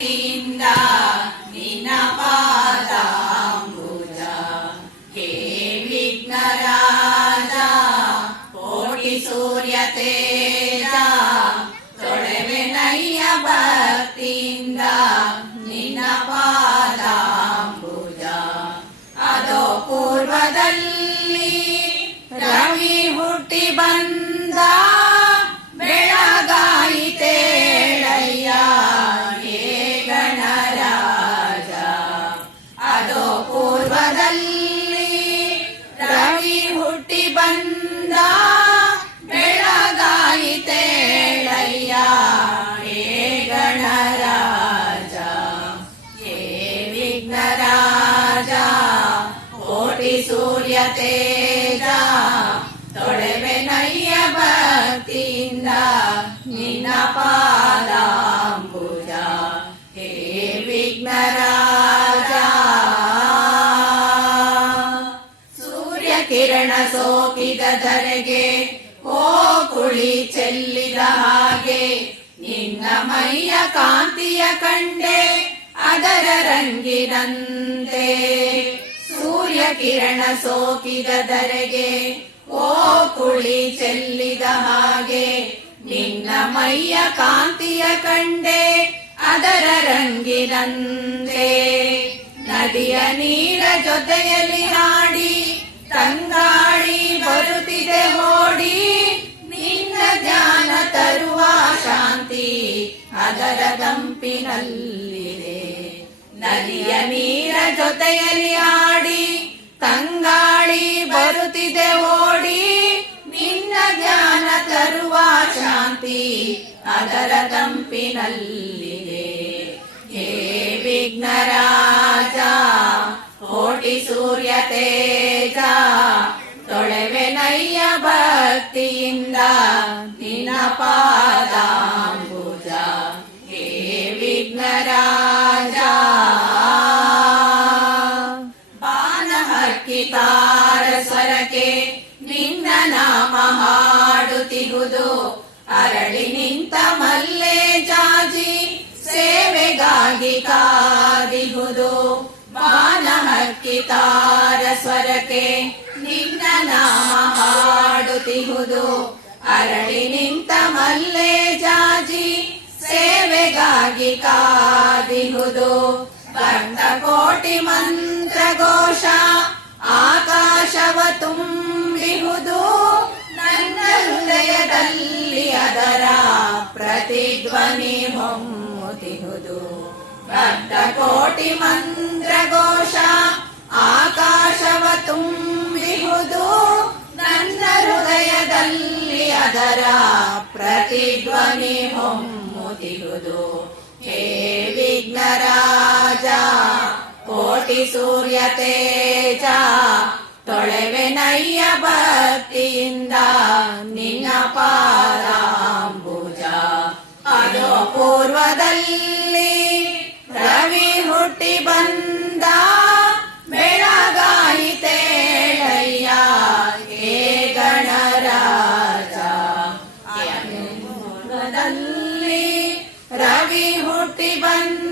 ಇಂದ ನಿನ್ನ ಪಾದಾಂಬುಜ ಹೇ ವಿಘ್ನರಾಜ ಕೋಟಿ ಸೂರ್ಯ ತೇಜ ತೊಳೆವೆ ನಯ್ಯ ಭಕ್ತಿಯಿಂದ ಸೂರ್ಯ ತೇಜ ತೊಳೆವೆ ನಯ್ಯ ಭಕ್ತಿಯಿಂದ ನಿನ್ನ ಪಾದಾಂಬುಜ. ಹೇ ವಿಘ್ನರಾಜ, ಸೂರ್ಯ ಕಿರಣ ಸೋಕಿದ ಧರೆಗೆ, ಓ ಕುಳಿ ಚೆಲ್ಲಿದ ಹಾಗೆ, ನಿನ್ನ ಮೈಯ ಕಾಂತಿಯ ಕಂಡೆ, ಅದರ ರಂಗಿನಂತೆ. ಕಿರಣ ಸೋಕಿದ ಧರೆಗೆ ಓ ಕುಳಿ ಚೆಲ್ಲಿದ ಹಾಗೆ, ನಿನ್ನ ಮೈಯ ಕಾಂತಿಯ ಕಂಡೆ, ಅದರ ರಂಗಿನಂದೆ ನದಿಯ ನೀರ ಜೊತೆಯಲ್ಲಿ ಹಾಡಿ, ತಂಗಾಳಿ ಬರುತ್ತಿದೆ ಓಡಿ, ನಿನ್ನ ಜ್ಞಾನ ತರುವ ಶಾಂತಿ ಅದರ ದಂಪಿನಲ್ಲಿದೆ. ನದಿಯ ನೀರ ಜೊತೆಯಲ್ಲಿ ತಂಗಾಳಿ ಬರುತ್ತಿದೆ ಓಡಿ, ನಿನ್ನ ಜ್ಞಾನ ತರುವ ಶಾಂತಿ ಅದರ ತಂಪಿನಲ್ಲಿದೆ. ಹೇ ವಿಘ್ನರಾಜ ಕೋಟಿ ಸೂರ್ಯ ತೇಜ, ತೊಳೆವೆ ನಯ್ಯ ಭಕ್ತಿಯಿಂದ ನಿನ್ನ ಪಾದಾಂಬುಜ. ಹೇ ವಿಘ್ನರಾಜ ಹಕ್ಕಿತಾರ ಸ್ವರಕ್ಕೆ ನಿನ್ನ ನಾಮ ಹಾಡುತ್ತಿರುವುದು ಅರಳಿ ನಿಂತ ಮಲ್ಲೆ ಜಾಜಿ, ಸೇವೆಗಾಗಿ ಕಾದಿಹುದು. ಬಾನ ಹಕ್ಕಿತಾರ ಸ್ವರಕೆ, ನಿನ್ನ ನಾಮ ಹಾಡುತ್ತಿಹುದು. ಅರಳಿ ನಿಂತ ಮಲ್ಲೆ ಜಾಜಿ, ಸೇವೆಗಾಗಿ ಕಾದಿಹುದು. ಬಂದ ಕೋಟಿ ಮಂತ್ರ ಘೋಷ ಆಕಾಶವ ತುಂಬಿಹುದು ನನ್ನ ಹೃದಯದಲ್ಲಿ ಅದರ ಪ್ರತಿಧ್ವನಿ ಹೊಮ್ಮುತಿಹುದು. ಬಂದ ಕೋಟಿ ಮಂತ್ರ ಘೋಷ ಆಕಾಶವ ತುಂಬಿಹುದು ನನ್ನ ಹೃದಯದಲ್ಲಿ ಅದರ ಪ್ರತಿಧ್ವನಿ ಹೊಮ್ಮುತಿಹುದು. ಹೇ ವಿಘ್ನರಾಜ, ಕೋಟಿ ಸೂರ್ಯ ತೇಜ ತೊಳೆವೆ ನಯ್ಯ ಭಕ್ತಿಯಿಂದ ನಿನ್ನ ಪಾದಾಂಬುಜ. ಅದು ಪೂರ್ವದಲ್ಲಿ ರವಿ ಹುಟ್ಟಿ ಬಂದ ಬೆಳಗಾಯಿತೇಳಯ್ಯ ಹೇ ಗಣರಾಜ. ರವಿ ಹುಟ್ಟಿ ಬಂದ